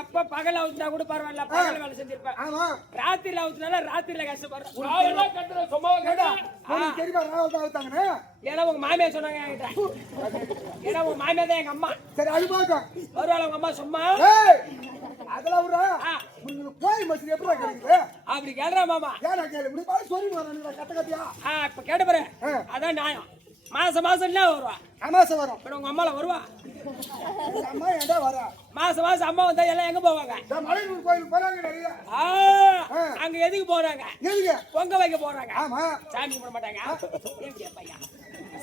அப்பா பகல் அவுத்துனா கூட பரவாயில்ல, பகல் வேலை செஞ்சிருப்பேன். ராத்திரில அவுத்துனால ராத்திரில கஷ்டப்படுறேன். ஏன்னா உங்க மாமியா சொன்னாங்க என்கிட்ட. ஏன்னா உங்க மாமியா தான் எங்க அம்மா. சரி அது பாக்க வருவாள் உங்க அம்மா சும்மா. அதெல்லாம் விடுறா. கோயில் மசூதி எப்படி கிடைக்குது? அப்படி கேளுடா மாமா. ஏன்னா கேளு. இப்படி பாரு சொல்லி வரணும் கட்ட கட்டியா. இப்ப கேட்டு பாரு. அதான் நியாயம். மாசம் என்ன வருவா? மாசம் வரும். இப்ப உங்க அம்மால வருவா? அம்மா ஏண்டா வரா? மாசம் அம்மா வந்தா எல்லாம் எங்க போவாங்க? மலையூர் கோயிலுக்கு போறாங்க நிறைய. அங்க எதுக்கு போறாங்க? எதுக்கு? பொங்க வைக்க போறாங்க. ஆமா. சாமி கும்பிட மாட்டாங்க. ஏன் பையா?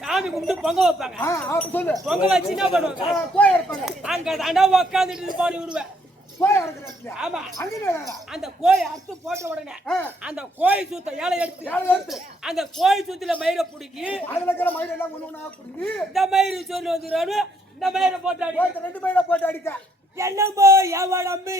சாமி கும்பிட்டு பொங்க வைப்பாங்க. அப்ப சொல்லு. பொங்க வச்சு என்ன பண்ணுவாங்க? கோயில் இருப்பாங்க. அங்க தாண்டா உட்கார்ந்துட்டு பாடி விடுவேன். கோய் அறுக்குறது. ஆமா. அந்த கோய் அறுத்து போட்ட உடனே அந்த கோய் சூத்த ஏலை எடுத்து அந்த கோய் சூத்துல மயிரை பிடிக்கி அதுல இருக்கிற மயிரை எல்லாம் ஒண்ணு பிடிக்கி இந்த மயிறு சொல்லி வந்துடுறாரு. இந்த மயிரை போட்டு அடி. ரெண்டு மயிரை போட்டு அடிக்க என்னமோ எவடம்பு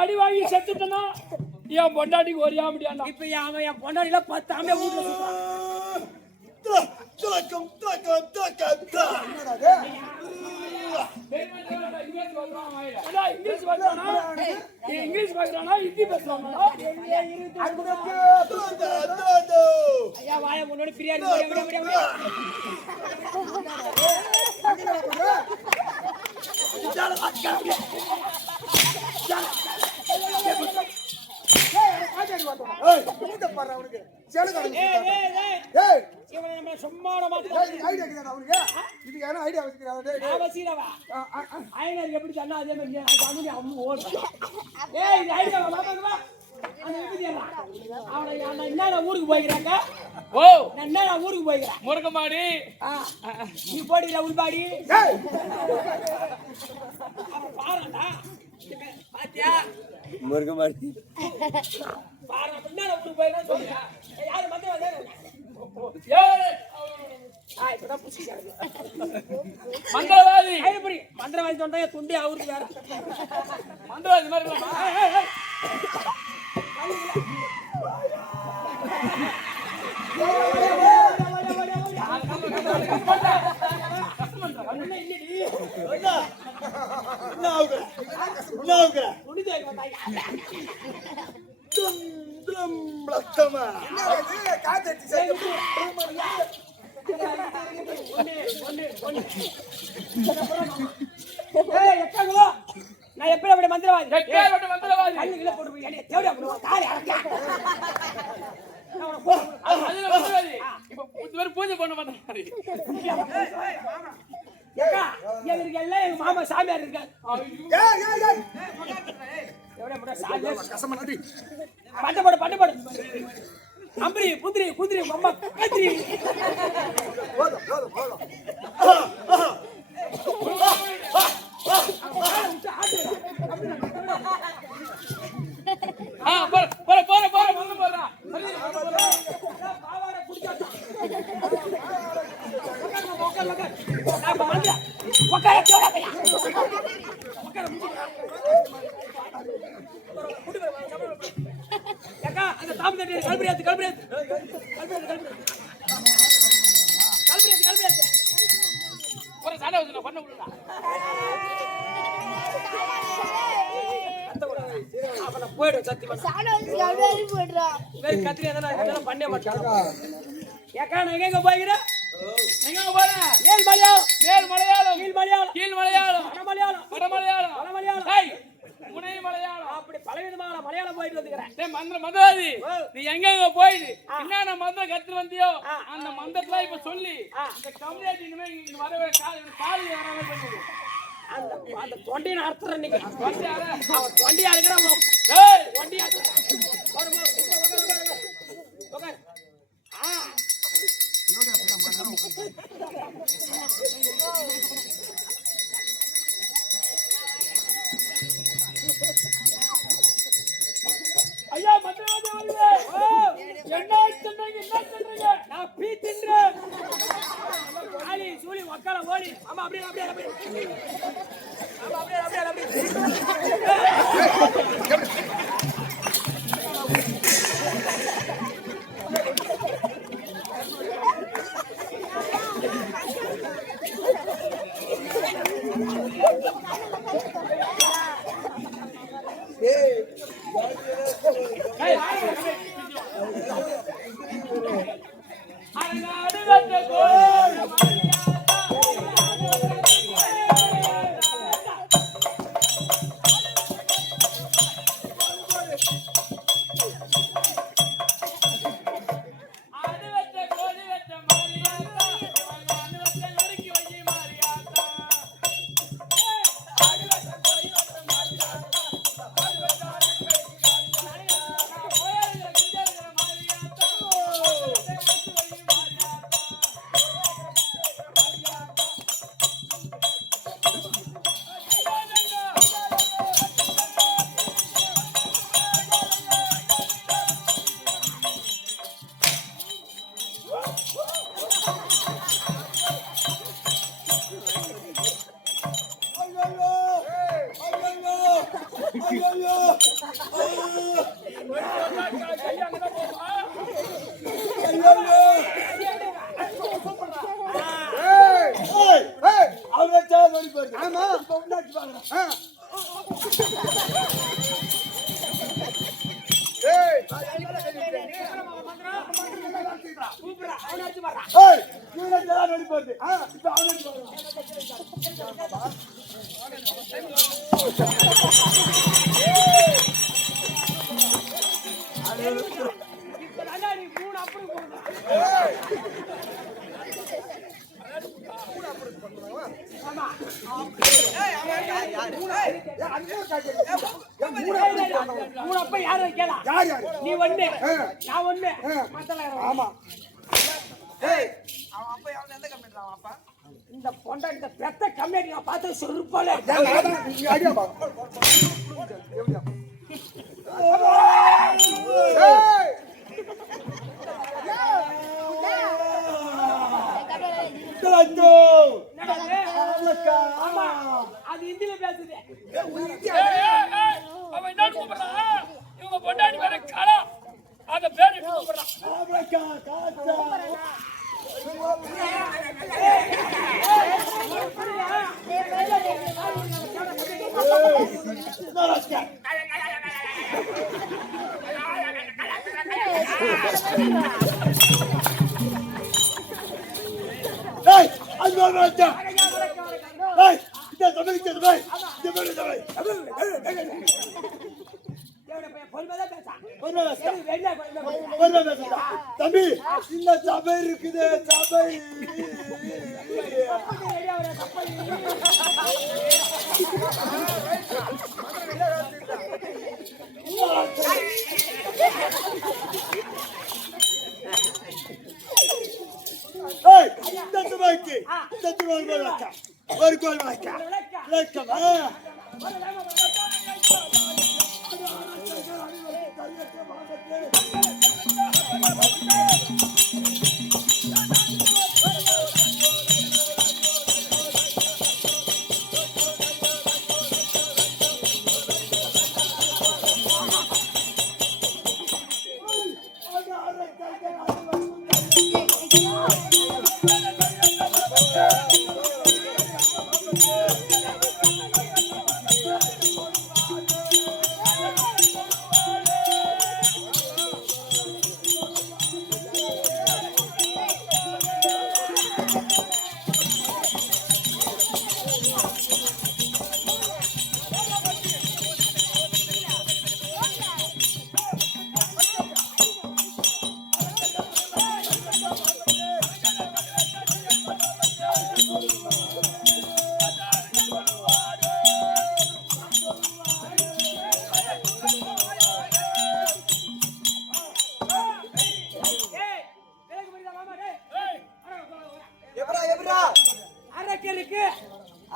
அடி வாங்கி செத்துட்டேன்னா என் பொண்டாட்டிக்கு ஒரே முடியாது. இப்ப அவன் என் பொண்டாட்டில 10 ஆம்பளை வீட்டுல இங்கிலீஷ் பேசுறானா ஹிந்தி பேசுறானா? வாய முன்னாடி பிரியாணி எப்படி சொன்னா அதே மாதிரி ஊருக்கு போய்க்கிறாங்க. ஓ என்ன ஊருக்கு போய்க்கிறேன் முருக மாடி நீ போடுகிற உள்பாடி பாருடா பாத்தியா முருக மாடி பாரு என்ன ஊருக்கு போய்க்கிறேன் சொல்லுங்க. யாரு மந்திரம் வந்தாங்க? மந்திரவாதி மந்திரவாதி சொன்னா துண்டி அவருக்கு வேற மந்திரவாதி மாதிரி பிளஸ்தமா காத்தடி நான் எப்படி அப்படி மந்திரவாதி கண்ணுக்குள்ள போட்டு என்னைய தேடி அப்படி காலை பூஜை பண்ண மாட்டேன் எல்லாம் எங்க மாமா சாமியார் இருக்காரு பட்டப்படு அம்பரி புதிரி குதிரி அம்மா கத்திரி அந்த தாமரை கல்பிரியாத்து கல்பிரியாத்து ஒரு சண்டை வந்து பண்ண முடியல போயிடும் சத்தியமா கத்திரி பண்ண மாட்டேன் ஏக்கா நான் எங்க போய்கிறேன் எங்க போறேன் மேல் மலையாளம் கீழ் மலையாளம் வட மலையாளம் முனை மலையாளம் அப்படி பலவிதமான மலையாளம் போயிட்டு வந்துக்கிறேன் மந்திரவாதி நீ எங்க போயிடு என்னென்ன மந்திரம் கத்து வந்தியோ அந்த மந்திரத்துல இப்ப சொல்லி இந்த கம்யூனிட்டி இனிமே இங்க வரவே காலி வராம பண்ணுது அந்த தொண்டையை அறுத்துற நீங்க தொண்டையா இருக்கிற தொண்டையா ஐயா மந்திரவாதி என்ன சொல்றீங்க நான் பீ தின்றேன் ஆளி சூளி வக்கால ஓடி ஆமா அப்படியே நீ ஒண்ணு நான் ஒண்ணு ஆமா இந்த பொண்டாட்டி இந்த பெத்த கம்மியாடி நான் பார்த்து சொருப்பால ஆமா அது ஹிந்தில பேசுது அவன் என்ன கூப்பிடுறான் இவங்க பொண்டாட்டி பேரு கலா அந்த பேரு கூப்பிடுறான் ஏய் அது வரமாட்டா ஏய் இந்த தமிழுக்கு பாய் இந்த பாய் தம்பி இந்த சபை இருக்குது சபை இந்த சபைக்கு ஒரு கோல் விளக்கம்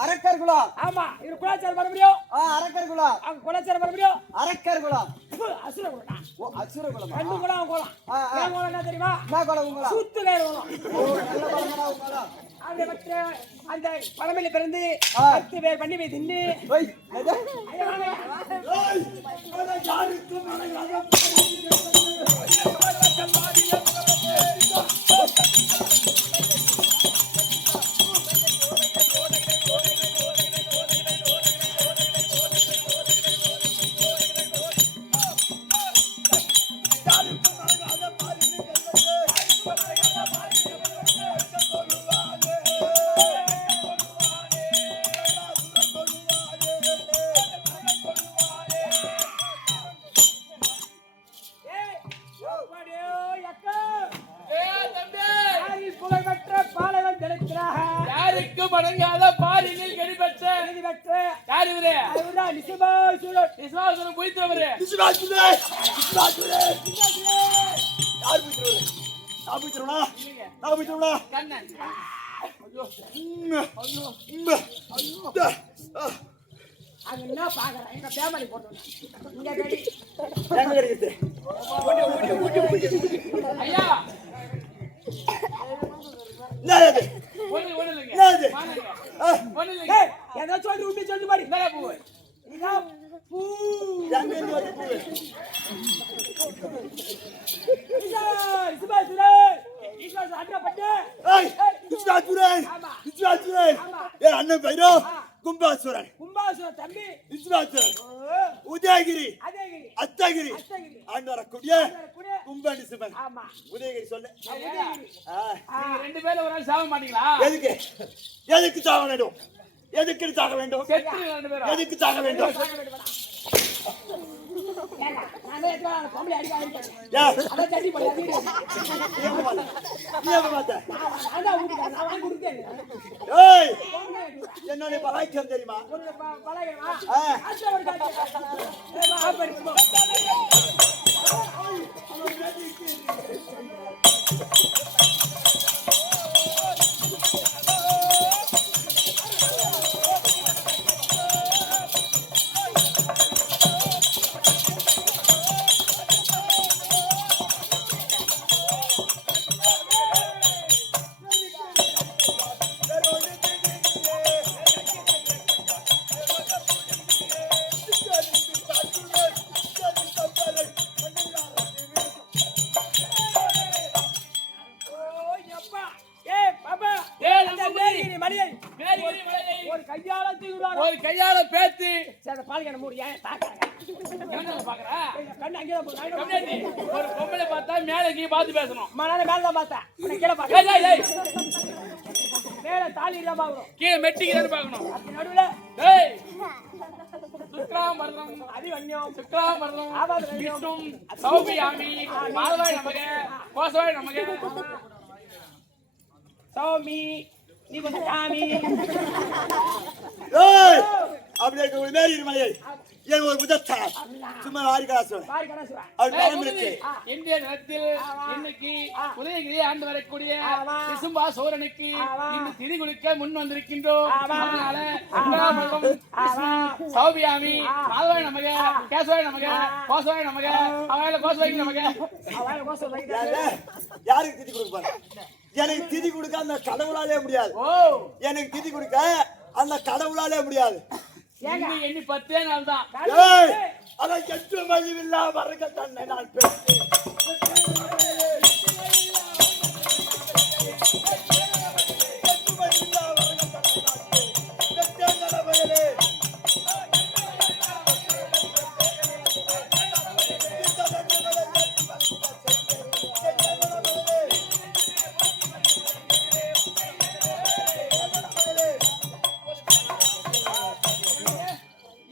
அரக்கர்குலம். ஆமா இது குலாச்சாரம் மறுபடியும் அரக்கர்குலம். அவங்க குலாச்சாரம் மறுபடியும் அரக்கர்குலம். அசுரகுலம். ஓ அசுரகுலம். ரெண்டு குலம் குலம். ஏன் குலம் என்ன தெரியுமா? என்ன குலம் குலம்? சுத்து வேற குலம். ஓ நல்ல குலம்டா குலம். அந்த பச்சை அந்த பழமையில பிறந்து 10 பேர் பண்ணி போய் தின்னு ஓய் ஏய் அட யாருக்கு மனங்க கும்பாசுரன் கும்பாசுரன் தம்பி விஸ்வாசுரன் உதயகிரி அத்தகிரி ஆண்டவரக்கூடிய கும்பன் சிவன் ஆமா உதயகிரி சொல்லு நீங்க ரெண்டு பேரும் ஒரு நாள் சாவ மாட்டீங்களா எதுக்கு சாக வேண்டும் எதுக்கு சாக வேண்டும் எதுக்கு சாக வேண்டும் நானே ஏதோ பொம்பளை அடிக்க அத தட்டி போய் வீடு நீ பாத்த நான் வாங்கி கொடுத்தேன் ஏய் என்னோட பலாய்க்கம் தெரியுமா பலாய்க்கமா அச்சா ஒரு காட்டு ஆப்படி போ கையால தூக்குறாரு. ஒரு கையால பேத்து சரி அந்த பால் கேன மூடி ஏன் பாக்கறங்க. என்ன பாக்குறா கண்ணு அங்கே தான் போகுது. கம்மியாட்டி ஒரு பொம்பளை பார்த்தா மேல கீழ பார்த்து பேசணும். மனால மேல தான் பார்த்தேன். உன்னை கீழ பாக்க. ஏய் ஏய் மேல தாலி தான் பாக்கணும். கீழ மெட்டிக்கு பார்க்கணும். அது நடுவுல டேய் சுக்லாம் வரணும் அதி வண்யம். சுக்லாம் வரணும் ஆபாத வண்யம். விஷ்ணும் சௌபியாமி மாதவாய் நமக்கு கோசவாய் நமக்கு சௌமி நீ கொஞ்சம் காமி. ஏய் அப்படியே ஒரு மேரி இருமலையை ஏன் ஒரு புதத்தா சும்மா ஆடி காசு பாரி கணசுவா. அவர் பணம் இருக்கு இந்திய நிலத்தில் இன்னைக்கு உதயகிரி ஆண்டு வரக்கூடிய விசும்பா சோரனுக்கு இந்த திதி குளிக்க முன் வந்திருக்கின்றோம். அதனால சௌபியாமி மாதவாய் நமக்கு கேசவாய் நமக்கு கோசவாய் நமக்கு அவங்கள கோசவாய்க்கு நமக்கு அவளை கோசம் வைக்க. யாருக்கு திதி கொடுக்க போற எனக்கு திதி கொடுக்க அந்த கடவுளாலே முடியாது. ஓ எனக்கு திதி கொடுக்க அந்த கடவுளாலே முடியாது. இன்னும் எண்ணி 10 நாள் தான். ஏய் அத எட்டு மதிவில்லா வரக தன்னை நான் பெற்றேன்.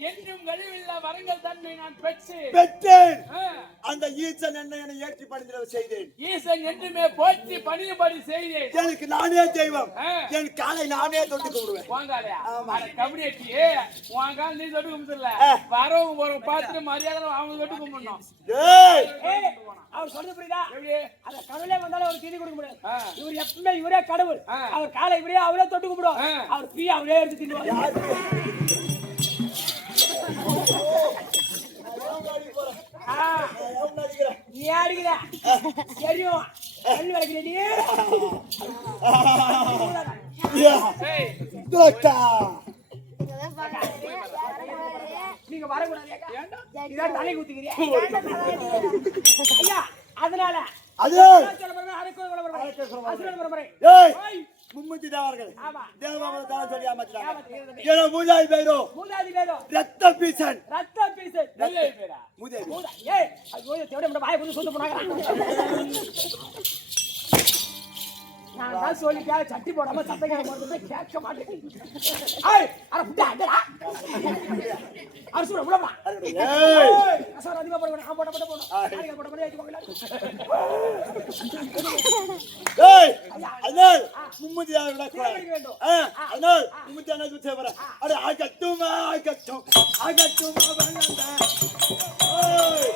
என்றும் கழிவில்லா வரங்கள் தன்னை நான் பெற்று பெற்றேன். அந்த ஈசன் என்னை ஏற்றி பணிந்திட செய்தேன். ஈசன் என்றுமே போற்றி பணியும்படி செய்தேன். எனக்கு நானே தெய்வம். என் காலை நானே தொட்டு கும்பிடுவேன். வாங்காலையா கபடி அட்டி உன் கால நீ தொட்டு கும்பிடல வரவங்க ஒரு பார்த்துட்டு மரியாதை அவங்க தொட்டு கும்பிடணும். ஏய் அவர் சொல்றது புரியுதா? எப்படி அந்த கடவுளே வந்தாலும் அவர் திதி கொடுக்க முடியாது. இவர் எப்பவுமே இவரே கடவுள். அவர் காலை இவரே அவரே தொட்டு கும்பிடுவோம். அவர் பீ அவரே எடுத்து தின்னுவார். நீ அடிக்கிற தெரியும் கண்ணு வளைக்கிறீ. நீங்க வரக்கூடாது. இதான் தலை குத்திக்கிறீங்க ஐயா. அதனால மும்மூர்த்தி தேவர்கள் ஆமா. தேவபாவத்தால சொல்லி ஏமாத்திட்டாங்க. ஏன்னா மூதாதி பேரோ மூதாதி பேரோ ரத்த பீசன் ரத்த பீசன் பேரா மூதாதி ஏய் ஐயோ தேவடே நம்ம வாயை புடி சொந்து போனாங்க. நான் தான் சொல்லிட்டேன் சட்டி போடாம சத்தங்க போடுறது கேட்க மாட்டேன். ஏய் அட புடி அடடா அரசு உடம்பா. ஏய் அசர அதிகமா போடுங்க. நான் போட போடு ஆடிங்க போட ஏத்தி போங்கடா. ஏய் அண்ணல் மும்மூர்த்தி தேவர்களா வேண்டும். அண்ணல் மும்மூர்த்தி அண்ணல் தேவரா அட ஆகட்டும் வந்தா. ஏய்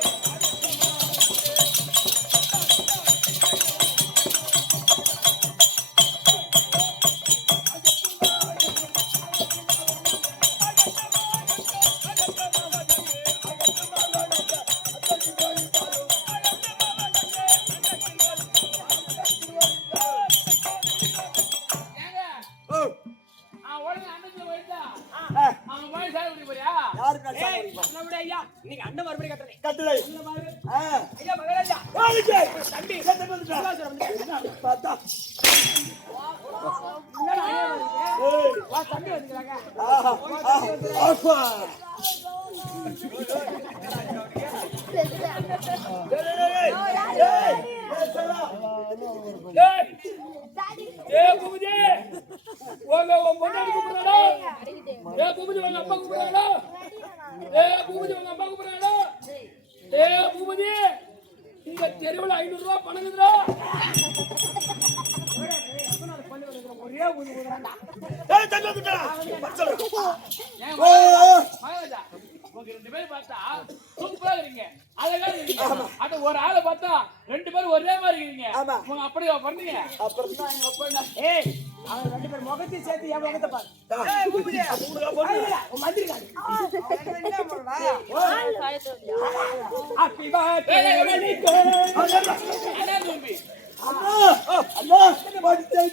நீங்க அண்ணன் மறுபடியும் கட்டணும். கட்டளை ஐயா மகாராஜா தம்பி பார்த்தா வா தம்பி வந்துக்கிறாங்க. பூபதி உங்க பொண்ணு கூப்பிடுறாடா. பூபதி உங்க அப்பா கூப்பிடுறாடா. பூபதி உங்க அப்பா கூப்பிடுறாடா. பூபதி இந்த தெருவில் 500 ரூபாய் பணம் இருக்குதுடா. ஒரே ஊதுறாண்டா. உங்க 2 பேரும் பார்த்தா சூப்பரா இருக்கீங்க. அழகா இருக்கீங்க. அது ஒரு ஆளை பார்த்தா 2 பேரும் ஒரே மாதிரி இருக்கீங்க. உங்க அப்படியே பண்ணீங்க. அப்புறம் தான் எங்க அப்பா ஏய் அவங்க 2 பேர் முகத்தை சேர்த்து என் முகத்தை பாரு. ஏய் பூபதி உன் மந்திரி காடி. என்ன பண்ணா? ஹாப்பி பர்த்டே மணிக்கு. அண்ணா தம்பி. அண்ணா பர்த்டே.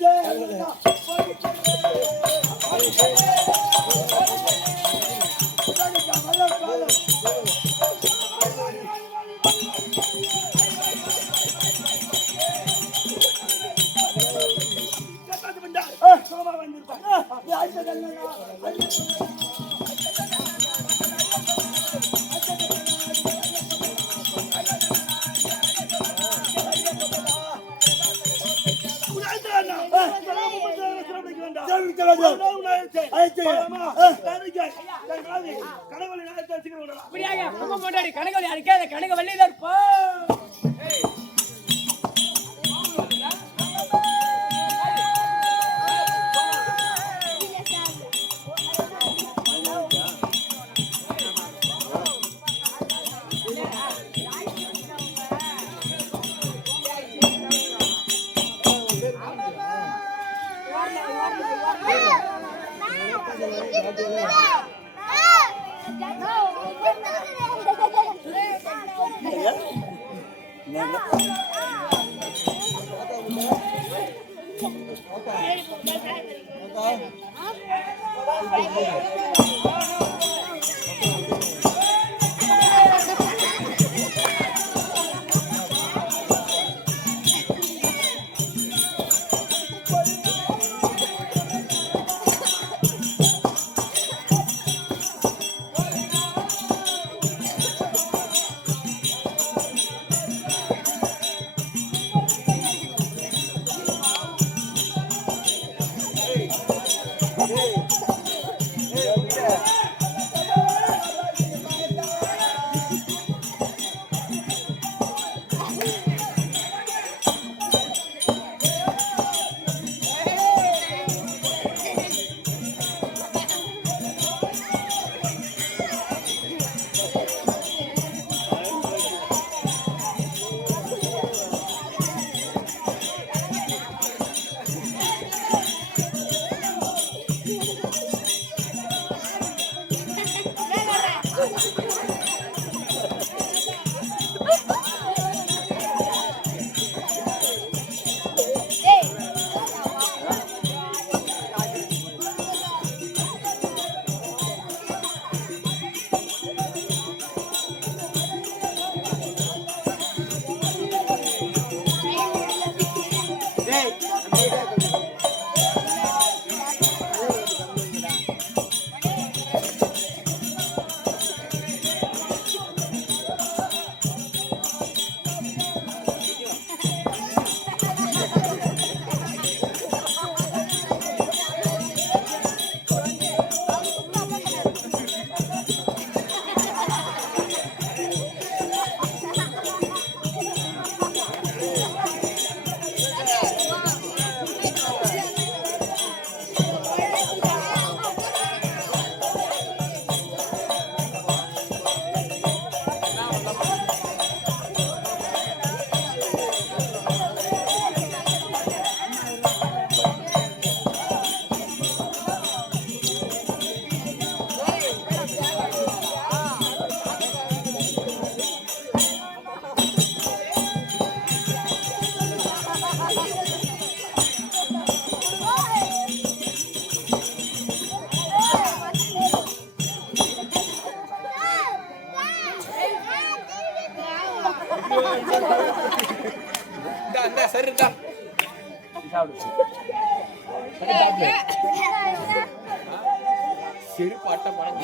இப்படியாக உங்க முன்னாடி கனகவல்லி அடிக்க அந்த கனகவல்லியில இருப்போம். சரிடா செருப்பு அட்டை படம்